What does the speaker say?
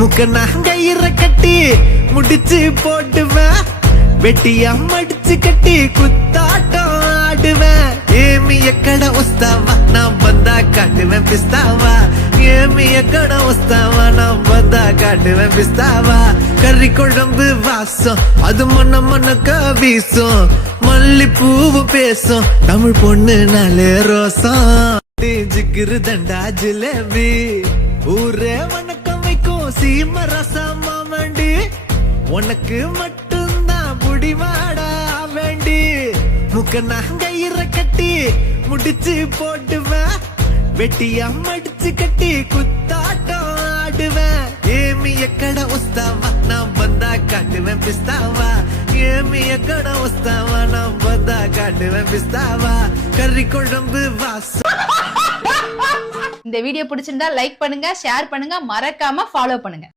முக்க நாங்கயிற கட்டி முடிச்சு போட்டுவேன் வெட்டியா மடிச்சு கட்டி குத்தாட்டம் ஆடுவேன் ఏమి ఎక్కడ వస్తావా నా బందా కాటువేం పిస్తావా ఏమి ఎక్కడ వస్తావా నా బందా కాటువేం పిస్తావా కర్రీ కొழம்பு வாசம் அது மனக்க வீசும் மல்லி பூவு பேசும் தமிழ் பொண்ணு நாளே ரோசம் ஜிகிரு தண்டா ஜிலேபி ஊரே வணக்கம் வைக்கும் சீம ரசம் மாமண்டி உனக்கு மட்டும்தான் புடிவாடா வேண்டி முக்க நாங்கயிற கட்டி முடிச்சு போட்டுவேன் வெட்டியா மடிச்சு கட்டி குத்தாட்டம் ஆடுவேன் ఏమి ఎక్కడ వస్తావా నా బందా కాటువేం పిస్తావా ఏమి ఎక్కడ వస్తావా నా బందా కాటువేం పిస్తావా కర్రీ కొழம்பு வாசம். இந்த வீடியோ பிடிச்சிருந்தா லைக் பண்ணுங்க, ஷேர் பண்ணுங்க, மறக்காம ஃபாலோ பண்ணுங்க.